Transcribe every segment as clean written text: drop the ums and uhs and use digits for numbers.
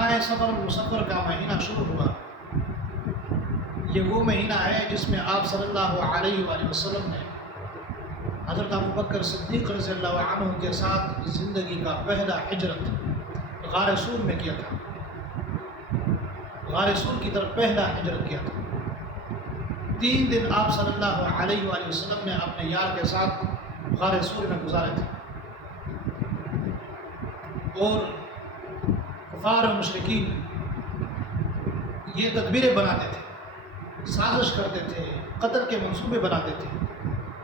ماہ صفر المصفر کا مہینہ شروع ہوا، یہ وہ مہینہ ہے جس میں آپ صلی اللہ علیہ وآلہ وسلم نے حضرت ابوبکر صدیق رضی اللہ عنہ کے ساتھ زندگی کا پہلا ہجرت غار سور میں کیا تھا، غار سور کی طرف پہلا ہجرت کیا تھا۔ 3 دن آپ صلی اللہ علیہ وآلہ وسلم نے اپنے یار کے ساتھ غار سور میں گزارے تھے، اور کفار و مشرکین یہ تدبیریں بناتے تھے، سازش کرتے تھے، قتل کے منصوبے بناتے تھے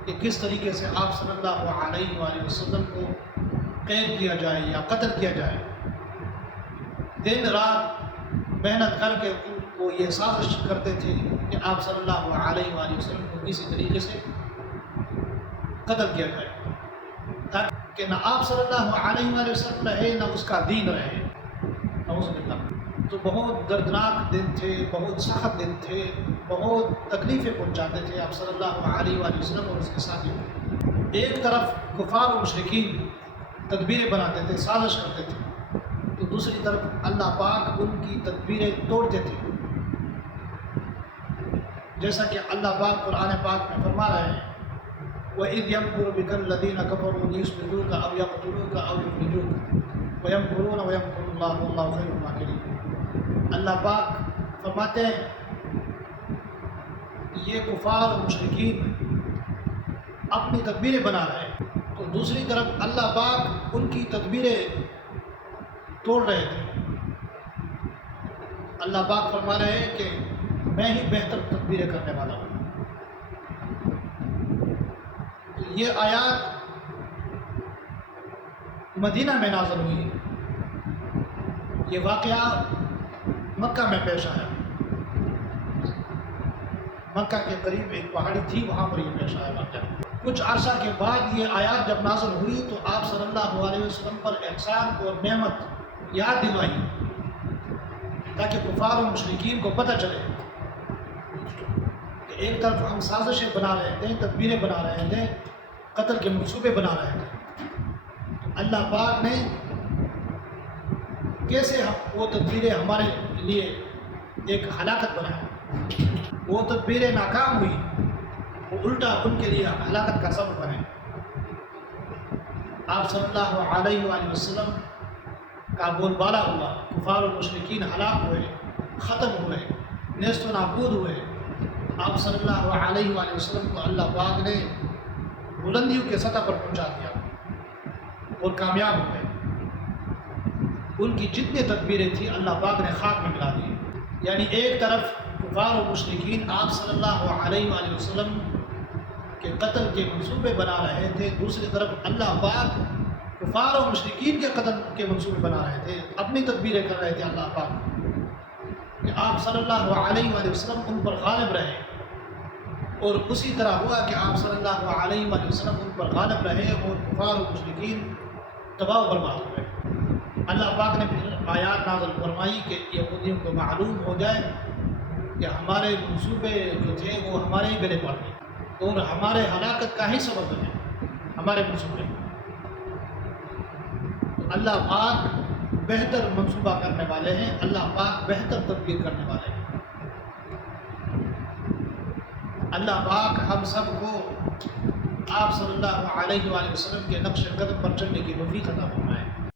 کہ کس طریقے سے آپ صلی اللہ علیہ وآلہ وسلم کو قید کیا جائے یا قتل کیا جائے۔ دن رات محنت کر کے وہ یہ سازش کرتے تھے کہ آپ صلی اللہ علیہ وآلہ وسلم کو کسی طریقے سے قتل کیا جائے، تاکہ نہ آپ صلی اللہ علیہ وآلہ وسلم رہے نہ اس کا دین رہے، نعوذ باللہ۔ تو بہت دردناک دن تھے، بہت سخت دن تھے، بہت تکلیفیں پہنچاتے تھے آپ صلی اللہ علیہ وآلہ وسلم اور اس کے ساتھیوں کو۔ ایک طرف کفار و مشرکین تدبیریں بناتے تھے، سازش کرتے تھے، تو دوسری طرف اللہ پاک ان کی تدبیریں توڑتے تھے، جیسا کہ اللہ پاک قرآن پاک میں فرما رہے ہیں وَإِذْ يَمْكُرُ بِكَ الَّذِينَ كَفَرُوا لِيُثْبِتُوكَ أَوْ يَقْتُلُوكَ أَوْ يُخْرِجُوكَ وَيَمْكُرُونَ وَيَمْكُرُ اللَّهُ وَاللَّهُ خَيْرُ الْمَاكِرِينَ۔ اللہ پاک فرماتے ہیں کہ یہ کفار و مشرکین اپنی تدبیریں بنا رہے ہیں، تو دوسری طرف اللہ پاک ان کی تدبیریں توڑ رہے تھے۔ اللہ پاک فرما رہے ہیں کہ میں ہی بہتر تدبیریں کرنے والا ہوں۔ تو یہ آیات مدینہ میں نازل ہوئی، یہ واقعہ مکہ میں پیش آیا، مکہ کے قریب ایک پہاڑی تھی، وہاں پر یہ پیش آیا واقعہ۔ کچھ عرصہ کے بعد یہ آیات جب نازل ہوئی تو آپ صلی اللہ علیہ وسلم پر احسان اور نعمت یاد دلوائی، تاکہ کفار و مشرکین کو پتہ چلے کہ ایک طرف ہم سازشیں بنا رہے تھے، تدبیریں بنا رہے تھے، قتل کے منصوبے بنا رہے تھے، اللہ پاک نے کیسے وہ تدبیریں ہمارے لیے ایک ہلاکت بنائیں، وہ تدبیریں ناکام ہوئی، وہ الٹا ان کے لیے ہلاکت کا سبب بنے۔ آپ صلی اللہ علیہ وآلہ وسلم کا بول بالا ہوا، کفار و مشرکین ہلاک ہوئے، ختم ہوئے، نیست و نابود ہوئے۔ آپ صلی اللہ علیہ وآلہ وسلم کو اللہ پاک نے بلندیوں کے سطح پر پہنچا دیا اور کامیاب ہوئے۔ ان کی جتنی تدبیریں تھیں اللہ پاک نے خاک میں ملا دی۔ یعنی ایک طرف کفار و مشرکین آپ صلی اللہ علیہ وآلہ وسلم کے قتل کے منصوبے بنا رہے تھے، دوسری طرف اللہ پاک کفار و مشرکین کے قتل کے منصوبے بنا رہے تھے، اپنی تدبیریں کر رہے تھے اللہ پاک کہ آپ صلی اللہ علیہ وآلہ وسلم ان پر غالب رہے، اور اسی طرح ہوا کہ آپ صلی اللہ علیہ وآلہ وسلم ان پر غالب رہے اور کفار و مشرکین تباہ و برباد ہوئے۔ اللہ پاک نے پھر آیات نازل فرمائی کہ یہودیوں کو معلوم ہو جائے کہ ہمارے منصوبے جو تھے وہ ہمارے ہی گلے پڑ گئے اور ہمارے ہلاکت کا ہی سبب بنے ہمارے منصوبے۔ تو اللہ پاک بہتر منصوبہ کرنے والے ہیں، اللہ پاک بہتر تدبیر کرنے والے ہیں۔ اللہ پاک ہم سب کو آپ صلی اللہ علیہ وآلہ وسلم کے نقش قدم پر چلنے کی توفیق عطا فرمائے۔